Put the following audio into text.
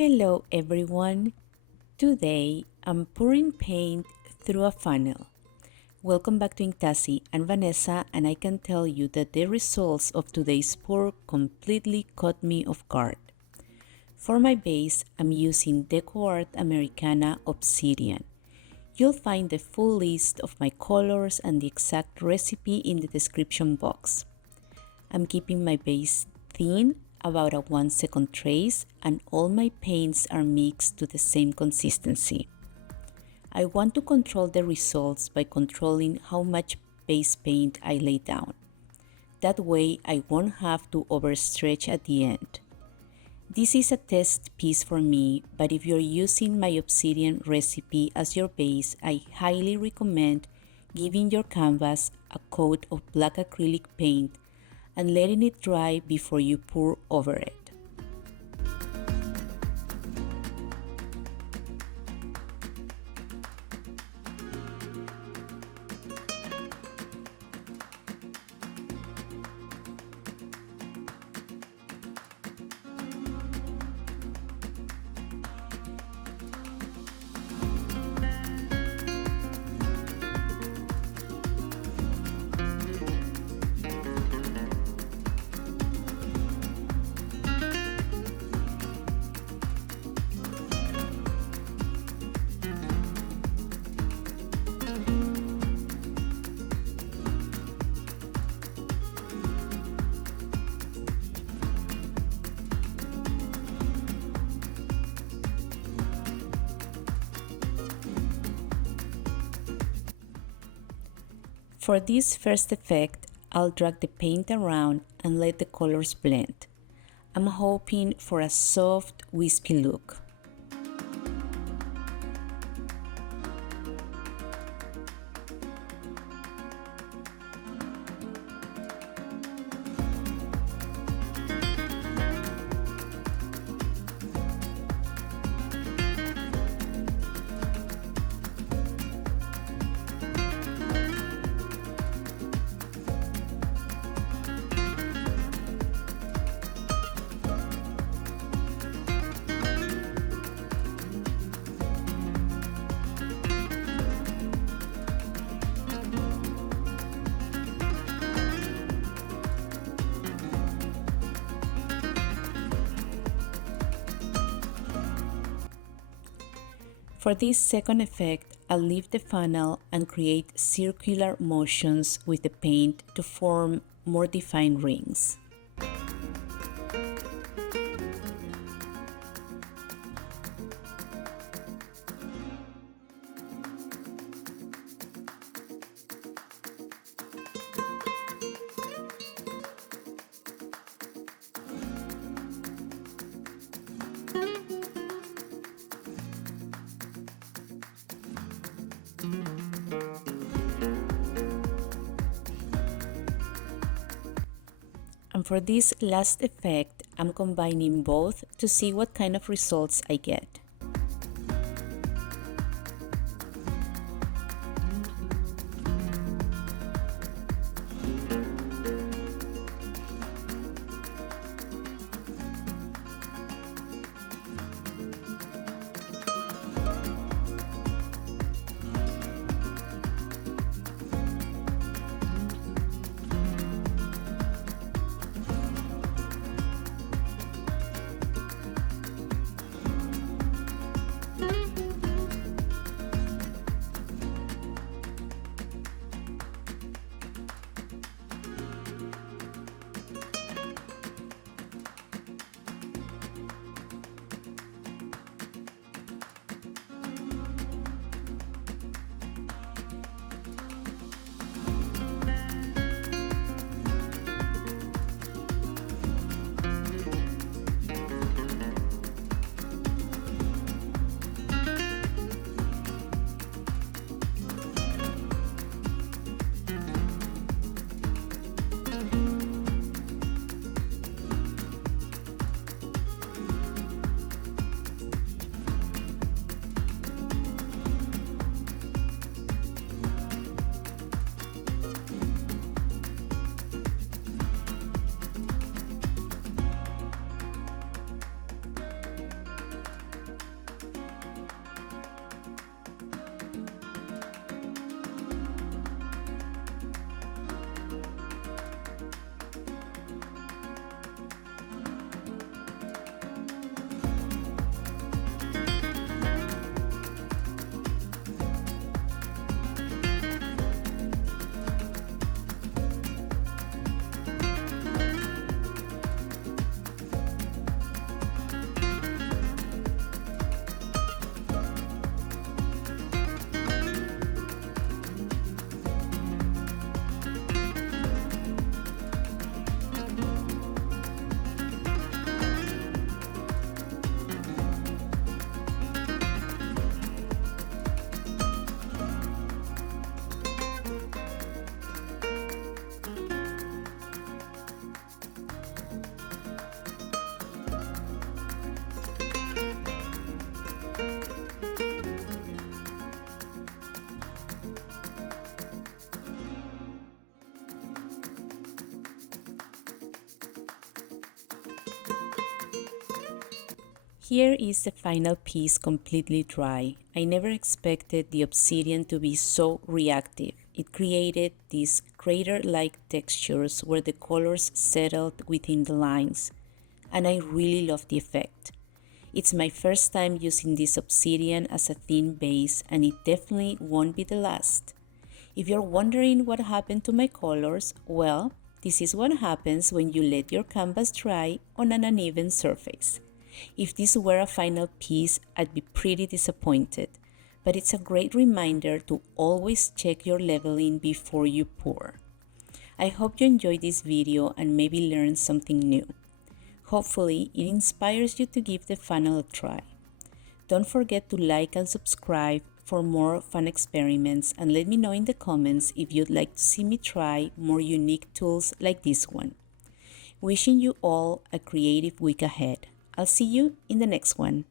Hello everyone! Today I'm pouring paint through a funnel. Welcome back to Inktassi. I'm Vanessa and I can tell you that the results of today's pour completely caught me off guard. For my base, I'm using DecoArt Americana Obsidian. You'll find the full list of my colors and the exact recipe in the description box. I'm keeping my base thin, about a 1-second trace, and all my paints are mixed to the same consistency. I want to control the results by controlling how much base paint I lay down. That way I won't have to overstretch at the end. This is a test piece for me, but if you're using my obsidian recipe as your base, I highly recommend giving your canvas a coat of black acrylic paint and letting it dry before you pour over it. For this first effect, I'll drag the paint around and let the colors blend. I'm hoping for a soft, wispy look. For this second effect, I'll leave the funnel and create circular motions with the paint to form more defined rings. And for this last effect, I'm combining both to see what kind of results I get. Here is the final piece completely dry. I never expected the obsidian to be so reactive. It created these crater-like textures where the colors settled within the lines, and I really love the effect. It's my first time using this obsidian as a thin base, and it definitely won't be the last. If you're wondering what happened to my colors, well, this is what happens when you let your canvas dry on an uneven surface. If this were a final piece, I'd be pretty disappointed, but it's a great reminder to always check your leveling before you pour. I hope you enjoyed this video and maybe learned something new. Hopefully, it inspires you to give the funnel a try. Don't forget to like and subscribe for more fun experiments, and let me know in the comments if you'd like to see me try more unique tools like this one. Wishing you all a creative week ahead. I'll see you in the next one.